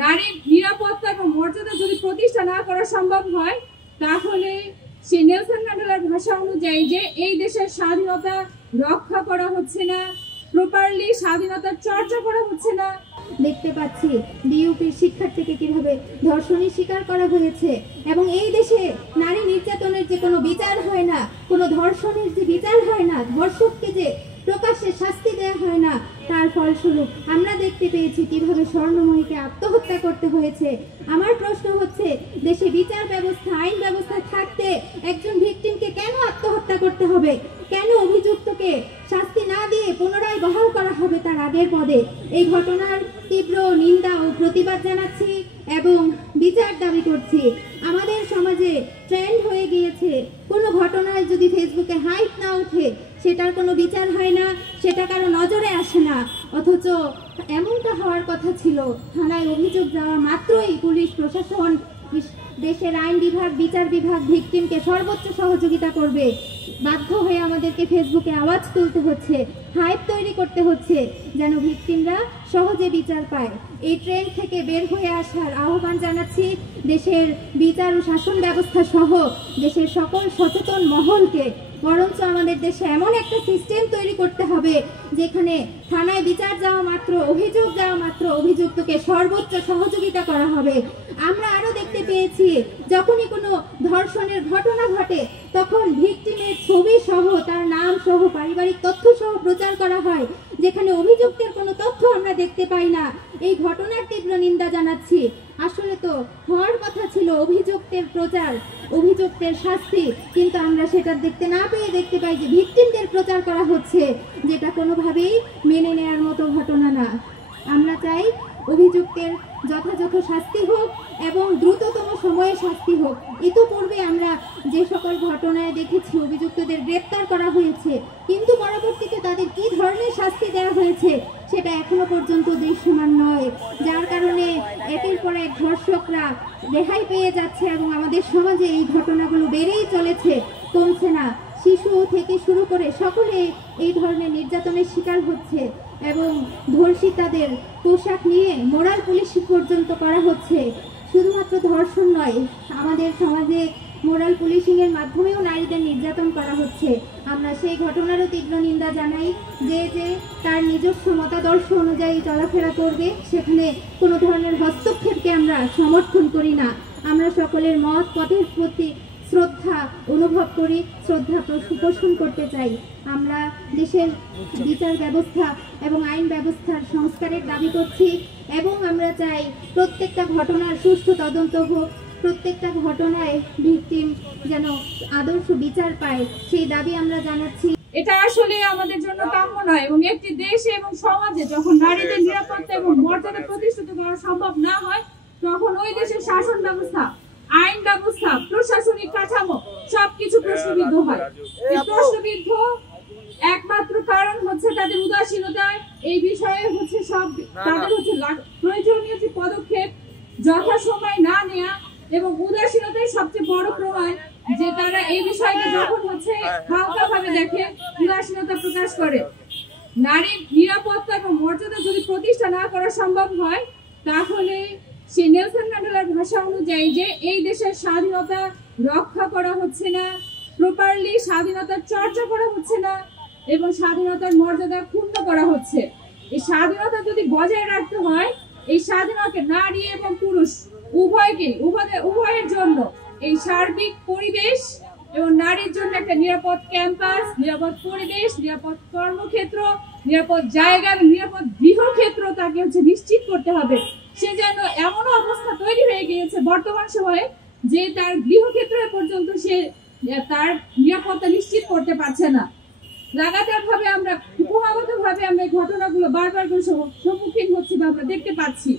নারীর নিরাপত্তা এবং মর্যাদা যদি প্রতিষ্ঠা না করা সম্ভব হয়, তাহলে সেই নেলসন ম্যান্ডেলার ভাষা অনুযায়ী যে এই দেশের স্বাধীনতা রক্ষা করা হচ্ছে না, প্রপারলি স্বাধীনতার চর্চা করা হচ্ছে না। দেখতে পাচ্ছি ডিইউপির শিক্ষার্থীকে কিভাবে ধর্ষণের শিকার করা হয়েছে, এবং এই দেশে নারী নির্যাতনের যে কোনো বিচার হয় না, কোনো ধর্ষণের যে বিচার হয় না, ধর্ষককে যে প্রকাশ্যে শাস্তি দেওয়া হয় না, তার ফলস্বরূপ আমরা দেখতে পেয়েছি কিভাবে স্বর্ণময়ীকে আত্মহত্যা করতে হয়েছে। আমার প্রশ্ন হচ্ছে, দেশে বিচার ব্যবস্থা, আইন ব্যবস্থা থাকতে একজন ভিকটিমকে কেন আত্মহত্যা করতে হবে? কেন অভিযুক্তকে শাস্তি না দিয়ে পুনরায় বহাল করা হবে তার আগের পদে? এই ঘটনার তীব্র নিন্দা ও প্রতিবাদ জানাচ্ছি এবং বিচার দাবি করছি। আমাদের সমাজে ট্রেন্ড হয়ে গিয়েছে, কোনো ঘটনায় যদি ফেসবুকে হাইপ না ওঠে সেটার কোনো বিচার হয় না, সেটা কারো নজরে আসে না। অথচ এমনটা হওয়ার কথা ছিল, থানায় অভিযোগ যাওয়া মাত্রই পুলিশ প্রশাসন, দেশের আইন বিভাগ, বিচার বিভাগ ভিকটিমকে সর্বোচ্চ সহযোগিতা করবে। বাধ্য হয়ে আমাদেরকে ফেসবুকে আওয়াজ তুলতে হচ্ছে, হাইপ তৈরি করতে হচ্ছে, যেন ভিকটিমরা সহজে বিচার পায়। এই ট্রেন্ড থেকে বের হয়ে আসার আহ্বান জানাচ্ছি দেশের বিচার ও শাসন ব্যবস্থা সহ দেশের সকল সচেতন মহলকে। বরঞ্চ আমাদের দেশে এমন একটা সিস্টেম তৈরি করতে হবে যেখানে থানায় বিচার যাওয়া মাত্র, অভিযোগ যাওয়া মাত্র অভিযুক্তকে সর্বোচ্চ সহযোগিতা করা হবে। আমরা আরো দেখতে পেয়েছি, যখনই কোনো ধর্ষণের ঘটনা ঘটে তখন ভিকটিমের ছবি সহ, তার নাম সহ, পারিবারিক তথ্য সহ প্রচার করা হয়, যেখানে অভিযুক্তের কোনো তথ্য আমরা দেখতে পাই না। এই ঘটনার তীব্র নিন্দা জানাচ্ছি। আসলে তো হওয়ার কথা ছিল অভিযুক্তের প্রচার, অভিযুক্তের শাস্তি, কিন্তু আমরা সেটা দেখতে না পেয়ে দেখতে পাই যে ভিকটিমদের প্রচার করা হচ্ছে, যেটা কোনোভাবেই মেনে নেওয়ার মতো ঘটনা না। আমরা চাই অভিযুক্তের যথাযথ শাস্তি হোক এবং দ্রুততম সময়ে শাস্তি হোক। ইতিপূর্বে আমরা যে সকল ঘটনায় দেখেছি অভিযুক্তদের গ্রেপ্তার করা হয়েছে, কিন্তু পরবর্তীতে তাদের কি ধরনের শাস্তি দেওয়া হয়েছে সেটা এখনো পর্যন্ত দৃশ্যমান নয়, যার কারণে একের পর এক ধর্ষকরা রেহাই পেয়ে যাচ্ছে এবং আমাদের সমাজে এই ঘটনাগুলো বেড়েই চলেছে, কমছে না। শিশু থেকে শুরু করে সকলে এই ধরনের নির্যাতনের শিকার হচ্ছে এবং ধর্ষিতাদের পোশাক নিয়ে মোরাল পুলিশিং পর্যন্ত করা হচ্ছে। শুধুমাত্র ধর্ষণ নয়, আমাদের সমাজে মোরাল পুলিশিং এর মাধ্যমেও নারীদের নির্যাতন করা হচ্ছে। আমরা সেই ঘটনারও তীব্র নিন্দা জানাই। যে তার নিজস্ব মতাদর্শ অনুযায়ী চলাফেরা করবে, সেখানে কোনো ধরনের হস্তক্ষেপকে আমরা সমর্থন করি না। আমরা সকলের মত পথের প্রতি শ্রদ্ধা অনুভব করি, শ্রদ্ধা পোষণ করতে চাই। আমরা দেশের বিচার ব্যবস্থা এবং আইন ব্যবস্থার সংস্কারের দাবি করছি এবং আমরা চাই প্রত্যেকটা ঘটনার সুষ্ঠু তদন্ত হোক, প্রত্যেকটা ঘটনায় ভিকটিম যেন আদর্শ বিচার পায়, সেই দাবি আমরা জানাচ্ছি। এটা আসলে আমাদের জন্য কাম্য নয়, এবং একটি দেশে এবং সমাজে যখন নারীদের নিরাপত্তা এবং মর্যাদা প্রতিষ্ঠিত করা সম্ভব না হয়, তখন ওই দেশের শাসন ব্যবস্থা, আইন ব্যবস্থা, প্রশাসনিক কাঠামো সবকিছু প্রশ্নবিদ্ধ হয়। এই প্রশ্নবিদ্ধ একমাত্র কারণ হচ্ছে তাদের উদাসীনতায়। এই বিষয়ে হচ্ছে তাদের হচ্ছে প্রয়োজনীয় যে পদক্ষেপ যথাসময়ে না নেওয়া এবং উদাসীনতাই সবচেয়ে বড় প্রমাণ যে তারা এই বিষয়কে যখন হচ্ছে হালকা ভাবে দেখে, উদাসীনতা প্রকাশ করে। নারীর নিরাপত্তা এবং মর্যাদা যদি প্রতিষ্ঠা না করা সম্ভব হয়, তাহলে সেই নেলসন ম্যান্ডেলার ভাষা অনুযায়ী যে এই দেশের স্বাধীনতা রক্ষা করা হচ্ছে না, প্রপারলি স্বাধীনতার চর্চা করা হচ্ছে না এবং স্বাধীনতার মর্যাদা ক্ষুণ্ণ করা হচ্ছে। এই স্বাধীনতা যদি বজায় রাখতে হয়, এই স্বাধীনতাকে নারী এবং পুরুষ উভয়ের জন্য এই সার্বিক পরিবেশ এবং নারীর জন্য একটা নিরাপদ ক্যাম্পাস, নিরাপদ পরিবেশ, নিরাপদ কর্মক্ষেত্র, নিরাপদ জায়গা, নিরাপদ গৃহক্ষেত্র তাকে হচ্ছে নিশ্চিত করতে হবে। সে যেন এমন অবস্থা তৈরি হয়ে গিয়েছে বর্তমান সময়ে যে তার গৃহক্ষেত্র পর্যন্ত সে তার নিরাপত্তা নিশ্চিত করতে পারছে না। লাগাতার ভাবে আমরা ক্রমাগত ভাবে আমরা ঘটনাগুলো বারবার করে সম্মুখীন হচ্ছি বা আমরা দেখতে পাচ্ছি।